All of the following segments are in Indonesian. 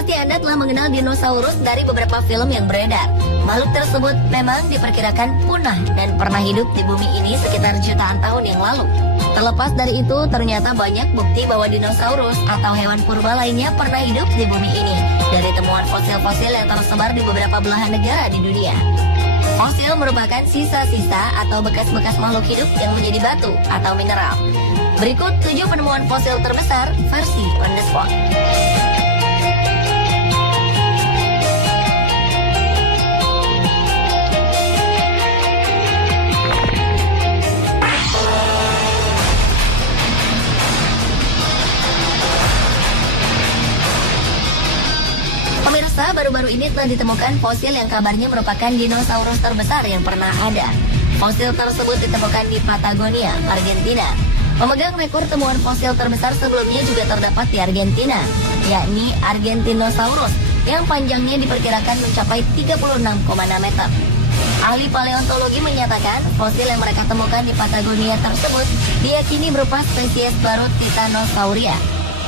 pasti Anda telah mengenal dinosaurus dari beberapa film yang beredar. Makhluk tersebut memang diperkirakan punah dan pernah hidup di bumi ini sekitar jutaan tahun yang lalu. Terlepas dari itu, ternyata banyak bukti bahwa dinosaurus atau hewan purba lainnya pernah hidup di bumi ini dari temuan fosil-fosil yang tersebar di beberapa belahan negara di dunia. Fosil merupakan sisa-sisa atau bekas-bekas makhluk hidup yang menjadi batu atau mineral. Berikut 7 penemuan fosil terbesar versi on the spot. Pemirsa, baru-baru ini telah ditemukan fosil yang kabarnya merupakan dinosaurus terbesar yang pernah ada. Fosil tersebut ditemukan di Patagonia, Argentina. Pemegang rekor temuan fosil terbesar sebelumnya juga terdapat di Argentina, yakni Argentinosaurus, yang panjangnya diperkirakan mencapai 36,6 meter. Ahli paleontologi menyatakan fosil yang mereka temukan di Patagonia tersebut diyakini berupa spesies baru Titanosauria,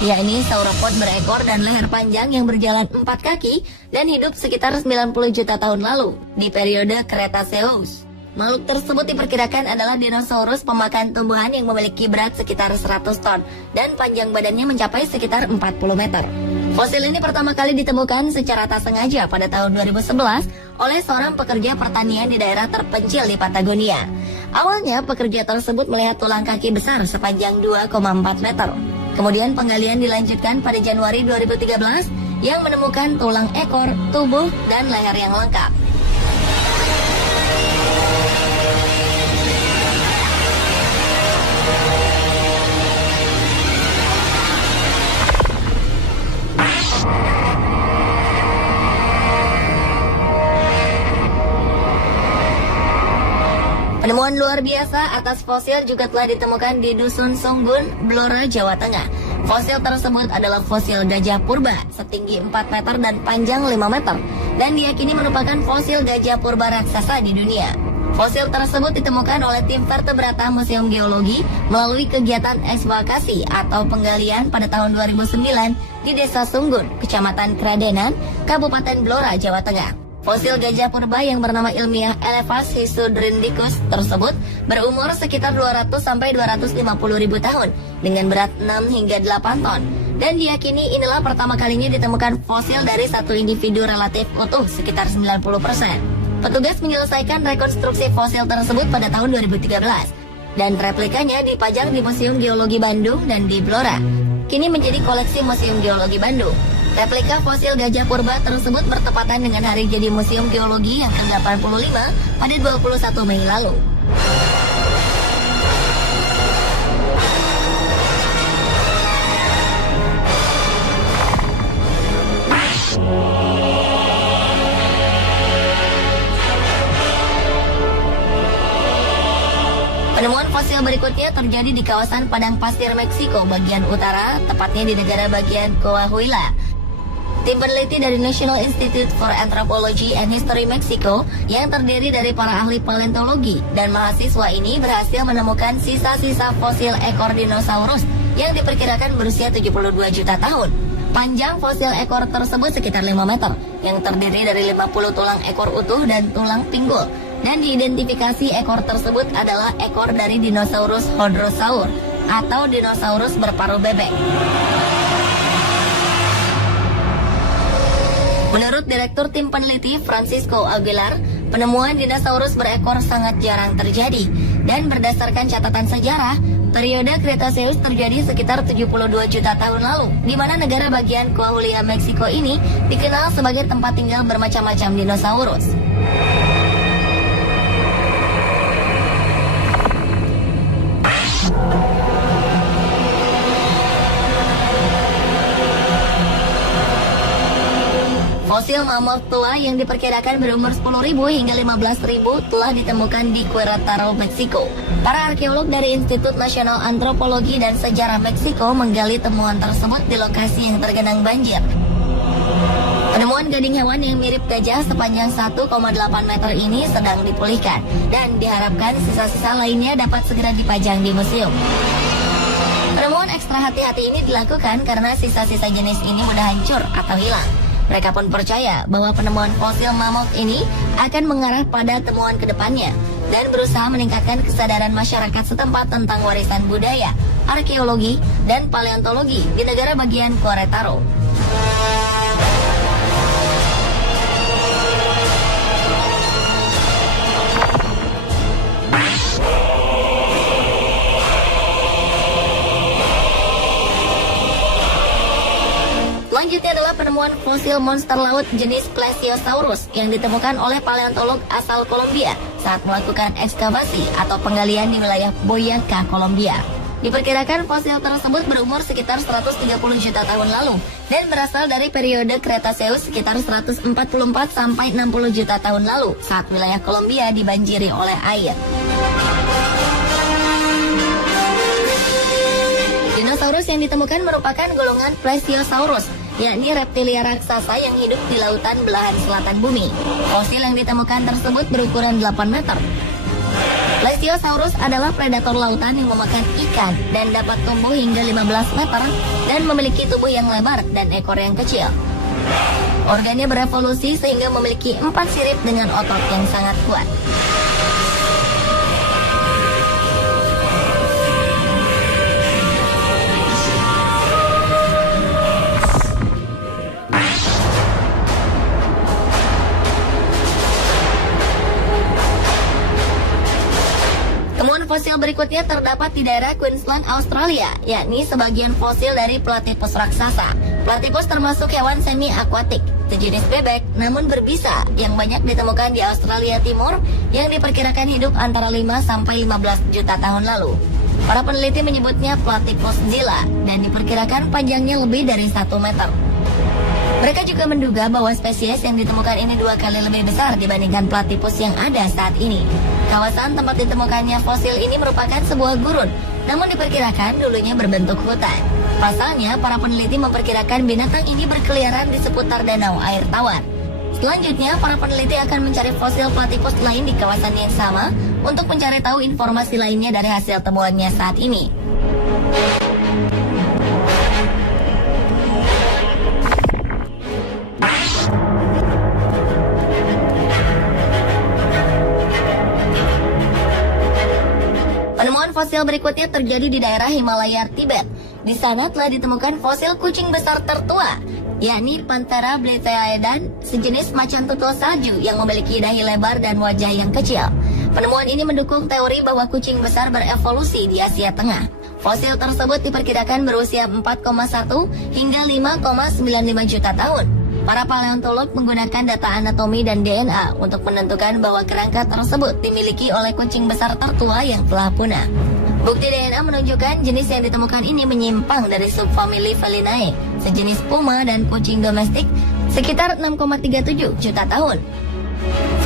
yakni sauropod berekor dan leher panjang yang berjalan 4 kaki dan hidup sekitar 90 juta tahun lalu di periode Cretaceous. Makhluk tersebut diperkirakan adalah dinosaurus pemakan tumbuhan yang memiliki berat sekitar 100 ton dan panjang badannya mencapai sekitar 40 meter. Fosil ini pertama kali ditemukan secara tak sengaja pada tahun 2011 oleh seorang pekerja pertanian di daerah terpencil di Patagonia. Awalnya pekerja tersebut melihat tulang kaki besar sepanjang 2,4 meter. Kemudian penggalian dilanjutkan pada Januari 2013 yang menemukan tulang ekor, tubuh, dan leher yang lengkap. Penemuan luar biasa atas fosil juga telah ditemukan di Dusun Sunggun, Blora, Jawa Tengah. Fosil tersebut adalah fosil gajah purba setinggi 4 meter dan panjang 5 meter dan diyakini merupakan fosil gajah purba raksasa di dunia. Fosil tersebut ditemukan oleh tim vertebrata Museum Geologi melalui kegiatan ekskavasi atau penggalian pada tahun 2009 di Desa Sunggun, Kecamatan Kradenan, Kabupaten Blora, Jawa Tengah. Fosil gajah purba yang bernama ilmiah Elephas hisudrindicus tersebut berumur sekitar 200-250 ribu tahun dengan berat 6 hingga 8 ton dan diyakini inilah pertama kalinya ditemukan fosil dari satu individu relatif utuh sekitar 90%. Petugas menyelesaikan rekonstruksi fosil tersebut pada tahun 2013 dan replikanya dipajang di Museum Geologi Bandung dan di Blora. Kini menjadi koleksi Museum Geologi Bandung. Replika fosil gajah purba tersebut bertepatan dengan hari jadi Museum Geologi yang ke-85 pada 21 Mei lalu. Penemuan fosil berikutnya terjadi di kawasan padang pasir Meksiko bagian utara, tepatnya di negara bagian Coahuila. Tim peneliti dari National Institute for Anthropology and History Meksiko yang terdiri dari para ahli paleontologi dan mahasiswa ini berhasil menemukan sisa-sisa fosil ekor dinosaurus yang diperkirakan berusia 72 juta tahun. Panjang fosil ekor tersebut sekitar 5 meter, yang terdiri dari 50 tulang ekor utuh dan tulang pinggul. Dan diidentifikasi ekor tersebut adalah ekor dari dinosaurus Hadrosaur atau dinosaurus berparuh bebek. Menurut Direktur Tim Peneliti Francisco Aguilar, penemuan dinosaurus berekor sangat jarang terjadi. Dan berdasarkan catatan sejarah, periode Cretaceous terjadi sekitar 72 juta tahun lalu, di mana negara bagian Coahuila, Meksiko ini dikenal sebagai tempat tinggal bermacam-macam dinosaurus. Fosil mamut tua yang diperkirakan berumur 10.000 hingga 15.000 telah ditemukan di Querétaro, Meksiko. Para arkeolog dari Institut Nasional Antropologi dan Sejarah Meksiko menggali temuan tersebut di lokasi yang tergenang banjir. Penemuan gading hewan yang mirip gajah sepanjang 1,8 meter ini sedang dipulihkan dan diharapkan sisa-sisa lainnya dapat segera dipajang di museum. Penemuan ekstra hati-hati ini dilakukan karena sisa-sisa jenis ini mudah hancur atau hilang. Mereka pun percaya bahwa penemuan fosil mammoth ini akan mengarah pada temuan kedepannya dan berusaha meningkatkan kesadaran masyarakat setempat tentang warisan budaya, arkeologi, dan paleontologi di negara bagian Querétaro. Selanjutnya adalah penemuan fosil monster laut jenis Plesiosaurus yang ditemukan oleh paleontolog asal Kolombia saat melakukan ekskavasi atau penggalian di wilayah Boyacá, Kolombia. Diperkirakan fosil tersebut berumur sekitar 130 juta tahun lalu dan berasal dari periode Cretaceous sekitar 144 sampai 60 juta tahun lalu saat wilayah Kolombia dibanjiri oleh air. Dinosaurus yang ditemukan merupakan golongan Plesiosaurus, yakni reptilia raksasa yang hidup di lautan belahan selatan bumi. Fosil yang ditemukan tersebut berukuran 8 meter. Plesiosaurus adalah predator lautan yang memakan ikan dan dapat tumbuh hingga 15 meter dan memiliki tubuh yang lebar dan ekor yang kecil. Organnya berevolusi sehingga memiliki 4 sirip dengan otot yang sangat kuat. Fosil berikutnya terdapat di daerah Queensland, Australia, yakni sebagian fosil dari platypus raksasa. Platypus termasuk hewan semi-akuatik, sejenis bebek namun berbisa yang banyak ditemukan di Australia Timur yang diperkirakan hidup antara 5 sampai 15 juta tahun lalu. Para peneliti menyebutnya Platypus zilla dan diperkirakan panjangnya lebih dari 1 meter. Mereka juga menduga bahwa spesies yang ditemukan ini 2 kali lebih besar dibandingkan platypus yang ada saat ini. Kawasan tempat ditemukannya fosil ini merupakan sebuah gurun, namun diperkirakan dulunya berbentuk hutan. Pasalnya, para peneliti memperkirakan binatang ini berkeliaran di seputar danau air tawar. Selanjutnya, para peneliti akan mencari fosil platypus lain di kawasan yang sama untuk mencari tahu informasi lainnya dari hasil temuannya saat ini. Penemuan fosil berikutnya terjadi di daerah Himalaya, Tibet. Di sana telah ditemukan fosil kucing besar tertua, yakni Panthera bleteaedan, sejenis macan tutul salju yang memiliki dahi lebar dan wajah yang kecil. Penemuan ini mendukung teori bahwa kucing besar berevolusi di Asia Tengah. Fosil tersebut diperkirakan berusia 4,1 hingga 5,95 juta tahun. Para paleontolog menggunakan data anatomi dan DNA untuk menentukan bahwa kerangka tersebut dimiliki oleh kucing besar tertua yang telah punah. Bukti DNA menunjukkan jenis yang ditemukan ini menyimpang dari subfamili Felinae, sejenis puma dan kucing domestik, sekitar 6,37 juta tahun.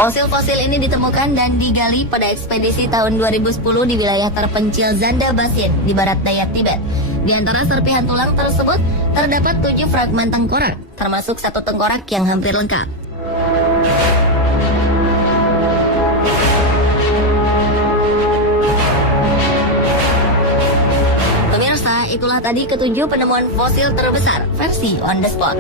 Fosil-fosil ini ditemukan dan digali pada ekspedisi tahun 2010 di wilayah terpencil Zanda Basin di barat daya Tibet. Di antara serpihan tulang tersebut terdapat 7 fragmen tengkorak, termasuk 1 tengkorak yang hampir lengkap. Pemirsa, itulah tadi ke-7 penemuan fosil terbesar versi On The Spot.